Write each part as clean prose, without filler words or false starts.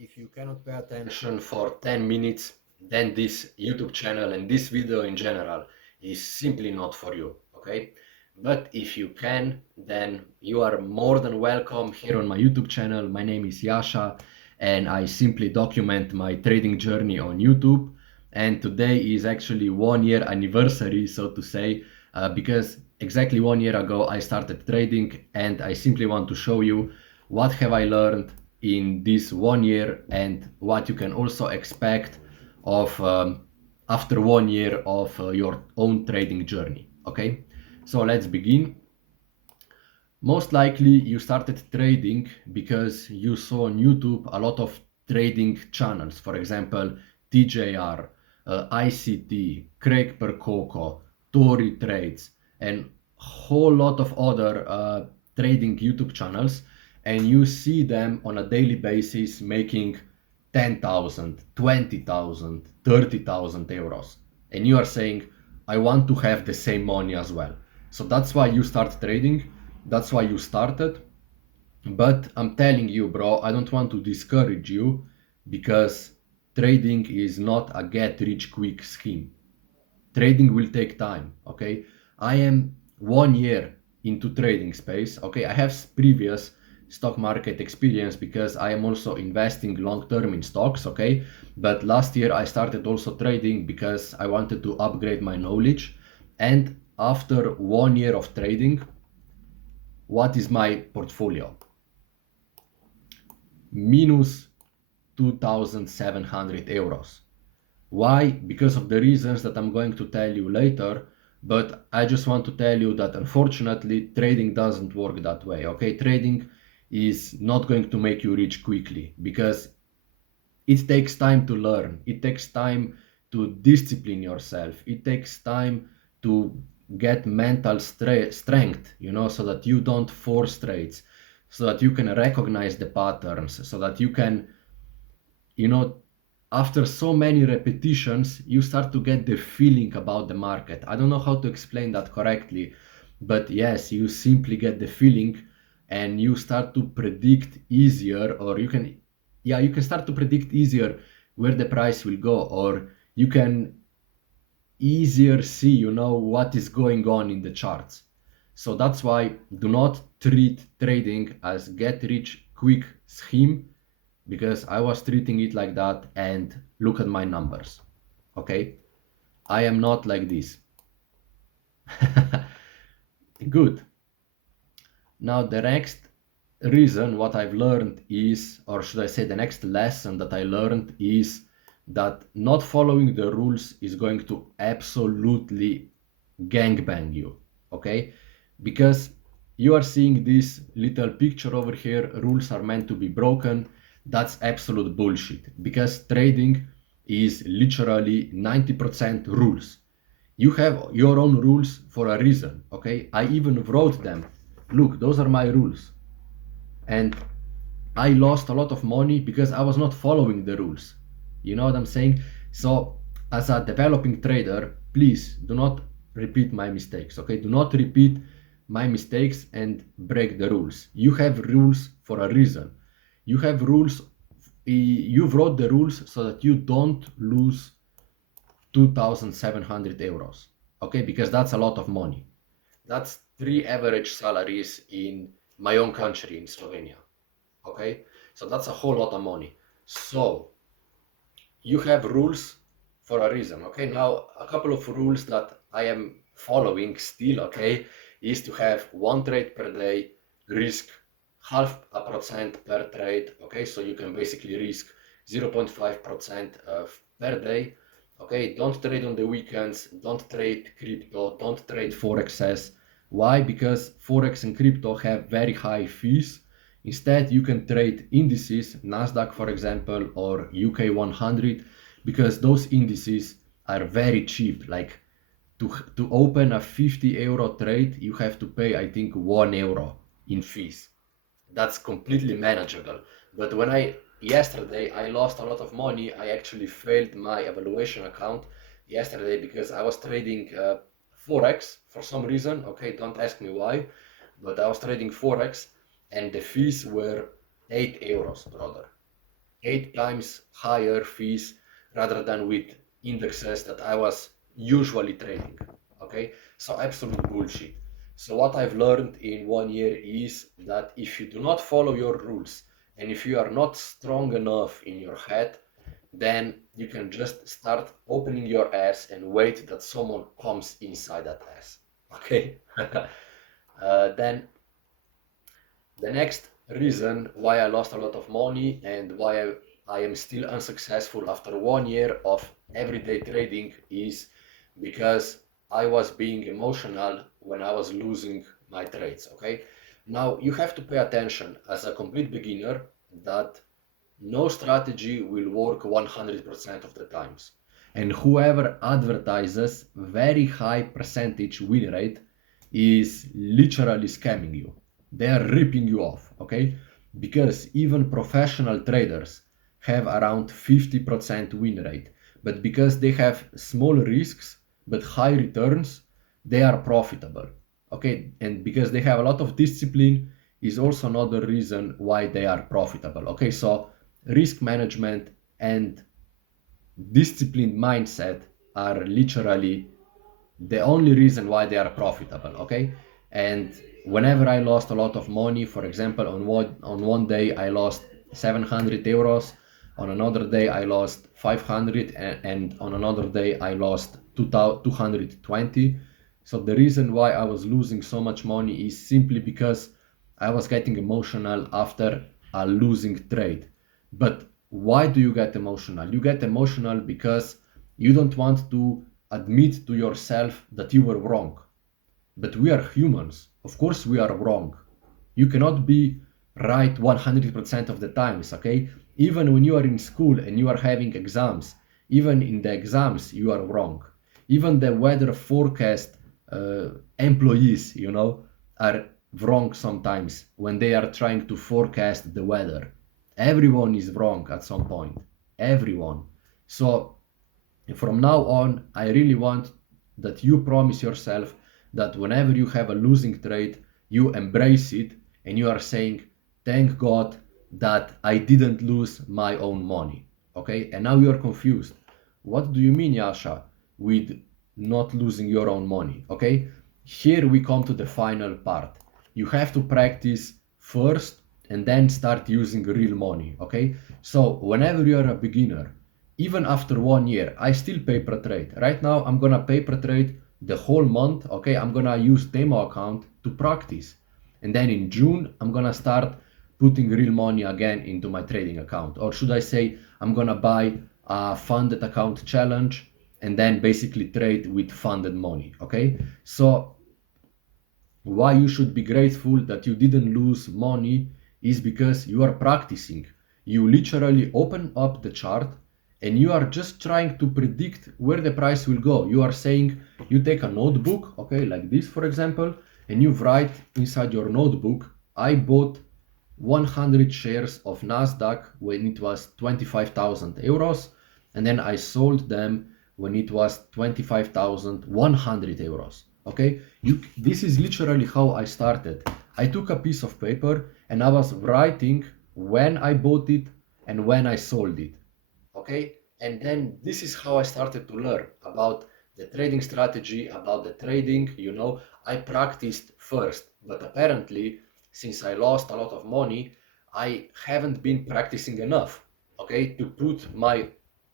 If you cannot pay attention for 10 minutes, then this YouTube channel and this video in general is simply not for you, okay? But if you can, then you are more than welcome here on my YouTube channel. My name is Yasha, and I simply document my trading journey on YouTube. And today is actually 1 year anniversary, so to say, because exactly 1 year ago I started trading, and I simply want to show you what have I learned in this 1 year and what you can also expect of after 1 year of your own trading journey. Okay, so let's begin. Most likely you started trading because you saw on YouTube a lot of trading channels, for example TJR, ICT, Craig Percoco, Tory Trades, and whole lot of other trading YouTube channels, and you see them on a daily basis making 10,000, 20,000, 30,000 euros. And you are saying, I want to have the same money as well. So that's why you start trading. That's why you started. But I'm telling you, bro, I don't want to discourage you because trading is not a get rich quick scheme. Trading will take time, okay? I am 1 year into trading space, okay? I have previous stock market experience because I am also investing long term in stocks, okay? But last year I started also trading because I wanted to upgrade my knowledge. And after 1 year of trading, what is my portfolio? Minus 2,700 euros. Why? Because of the reasons that I'm going to tell you later, but I just want to tell you that unfortunately trading doesn't work that way, okay? Trading is not going to make you rich quickly because it takes time to learn. It takes time to discipline yourself. It takes time to get mental strength, so that you don't force trades, so that you can recognize the patterns, so that you can, you know, after so many repetitions, you start to get the feeling about the market. I don't know how to explain that correctly, but yes, you simply get the feeling and you start to predict easier, or you can start to predict easier where the price will go, or you can easier see, what is going on in the charts. So that's why do not treat trading as get rich quick scheme, because I was treating it like that, and look at my numbers. Okay? I am not like this. Good. Now, the next reason what I've learned is, or should I say, the next lesson that I learned is that not following the rules is going to absolutely gangbang you. Okay? Because you are seeing this little picture over here, rules are meant to be broken. That's absolute bullshit, because trading is literally 90% rules. You have your own rules for a reason, okay? I even wrote them. Look, those are my rules. And I lost a lot of money because I was not following the rules. You know what I'm saying? So, as a developing trader, please do not repeat my mistakes, okay? Do not repeat my mistakes and break the rules. You have rules for a reason. You have rules, you wrote the rules so that you don't lose 2,700 euros, okay? Because that's a lot of money. That's 3 average salaries in my own country, in Slovenia, okay? So that's a whole lot of money. So you have rules for a reason, okay? Now, a couple of rules that I am following still, okay, is to have one trade per day, risk 0.5% per trade, okay? So you can basically risk 0.5% per day, okay? Don't trade on the weekends, don't trade crypto, don't trade forexes. Why? Because forex and crypto have very high fees. Instead, you can trade indices, Nasdaq for example, or UK 100, because those indices are very cheap. Like to open a 50 euro trade, you have to pay, I think, 1 euro in fees. That's completely manageable. But yesterday, I lost a lot of money. I actually failed my evaluation account yesterday because I was trading Forex for some reason. Okay, don't ask me why, but I was trading Forex and the fees were 8 euros, brother. 8 times higher fees rather than with indexes that I was usually trading. Okay, so absolute bullshit. So what I've learned in 1 year is that if you do not follow your rules and if you are not strong enough in your head, then you can just start opening your ass and wait that someone comes inside that ass. Okay. Then the next reason why I lost a lot of money and why I am still unsuccessful after 1 year of everyday trading is because I was being emotional when I was losing my trades. Okay, now you have to pay attention as a complete beginner that no strategy will work 100% of the times. And whoever advertises very high percentage win rate is literally scamming you. They are ripping you off, okay? Because even professional traders have around 50% win rate. But because they have small risks but high returns, they are profitable, okay? And because they have a lot of discipline is also another reason why they are profitable, okay? So risk management and disciplined mindset are literally the only reason why they are profitable, okay? And whenever I lost a lot of money, for example, on one day I lost 700 euros, on another day I lost 500, and on another day I lost 220. So the reason why I was losing so much money is simply because I was getting emotional after a losing trade. But why do you get emotional? You get emotional because you don't want to admit to yourself that you were wrong. But we are humans. Of course, we are wrong. You cannot be right 100% of the times, okay? Even when you are in school and you are having exams, even in the exams, you are wrong. Even the weather forecast employees, are wrong sometimes when they are trying to forecast the weather. Everyone is wrong at some point. Everyone. So from now on, I really want that you promise yourself that whenever you have a losing trade, you embrace it and you are saying, thank God that I didn't lose my own money. Okay, and now you are confused. What do you mean, Yasha, with not losing your own money? Okay, here we come to the final part. You have to practice first and then start using real money. Okay, so whenever you are a beginner, even after 1 year, I still paper trade. Right now, I'm gonna paper trade the whole month. Okay, I'm gonna use demo account to practice, and then in June, I'm gonna start putting real money again into my trading account. Or should I say, I'm gonna buy a funded account challenge and then basically trade with funded money. Okay, so why you should be grateful that you didn't lose money is because you are practicing. You literally open up the chart and you are just trying to predict where the price will go. You are saying, you take a notebook, okay, like this for example, and you write inside your notebook, I bought 100 shares of Nasdaq when it was 25,000 euros, and then I sold them when it was 25,100 euros. Okay, this is literally how I started. I took a piece of paper and I was writing when I bought it and when I sold it. Okay, and then this is how I started to learn about the trading strategy, about the trading. I practiced first, but apparently since I lost a lot of money, I haven't been practicing enough, okay, to put my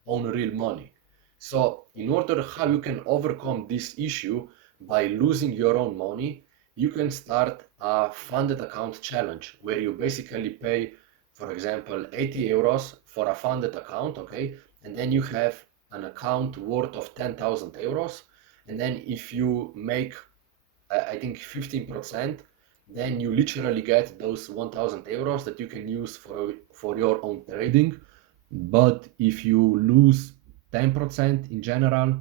own real money. So in order how you can overcome this issue by losing your own money, you can start a funded account challenge where you basically pay, for example, 80 euros for a funded account, okay? And then you have an account worth of 10,000 euros. And then if you make, I think 15%, then you literally get those 1,000 euros that you can use for your own trading. But if you lose 10% in general,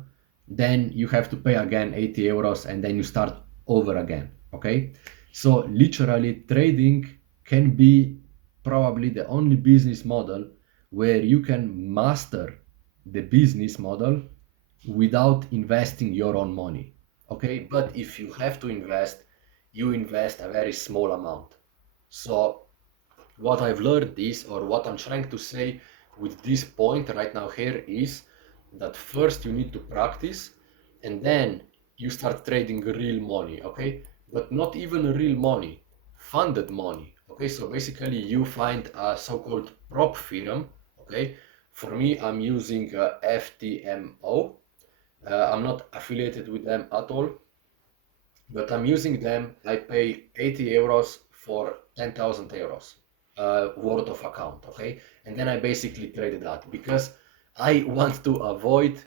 then you have to pay again 80 euros and then you start over again. Okay, so literally trading can be probably the only business model where you can master the business model without investing your own money. Okay, but if you have to invest, you invest a very small amount. So what I've learned is, or what I'm trying to say, with this point right now here is that first you need to practice and then you start trading real money, okay? But not even real money, funded money, okay? So basically you find a so-called prop firm, okay? For me, I'm using FTMO. I'm not affiliated with them at all, but I'm using them. I pay 80 euros for 10,000 euros worth of account, okay? And then I basically traded that because I want to avoid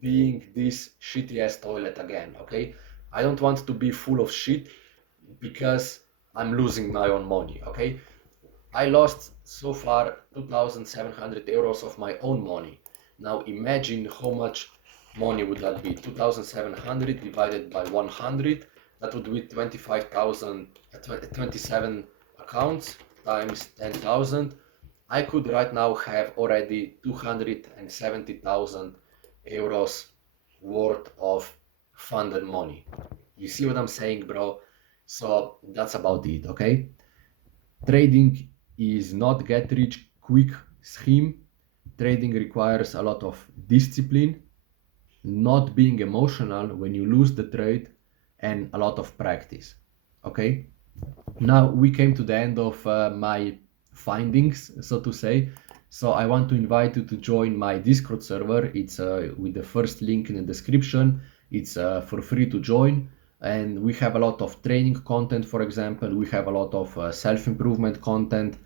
being this shitty ass toilet again, okay? I don't want to be full of shit because I'm losing my own money, okay? I lost so far 2,700 euros of my own money. Now imagine how much money would that be? 2,700 divided by 100, that would be 25,000, 27 accounts times 10,000. I could right now have already 270,000 euros worth of funded money. You see what I'm saying, bro? So that's about it, okay? Trading is not get rich quick scheme. Trading requires a lot of discipline, not being emotional when you lose the trade, and a lot of practice. Okay, now we came to the end of my findings, so to say. So I want to invite you to join my Discord server. It's with the first link in the description. It's for free to join, and we have a lot of training content. For example, we have a lot of self-improvement content,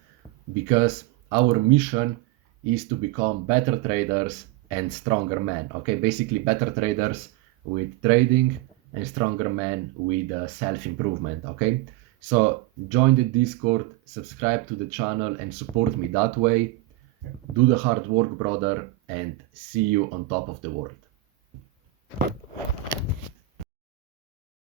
because our mission is to become better traders and stronger men. Okay, basically better traders with trading and stronger men with self-improvement. Okay, so join the Discord, subscribe to the channel and support me that way. Do the hard work, brother, and see you on top of the world.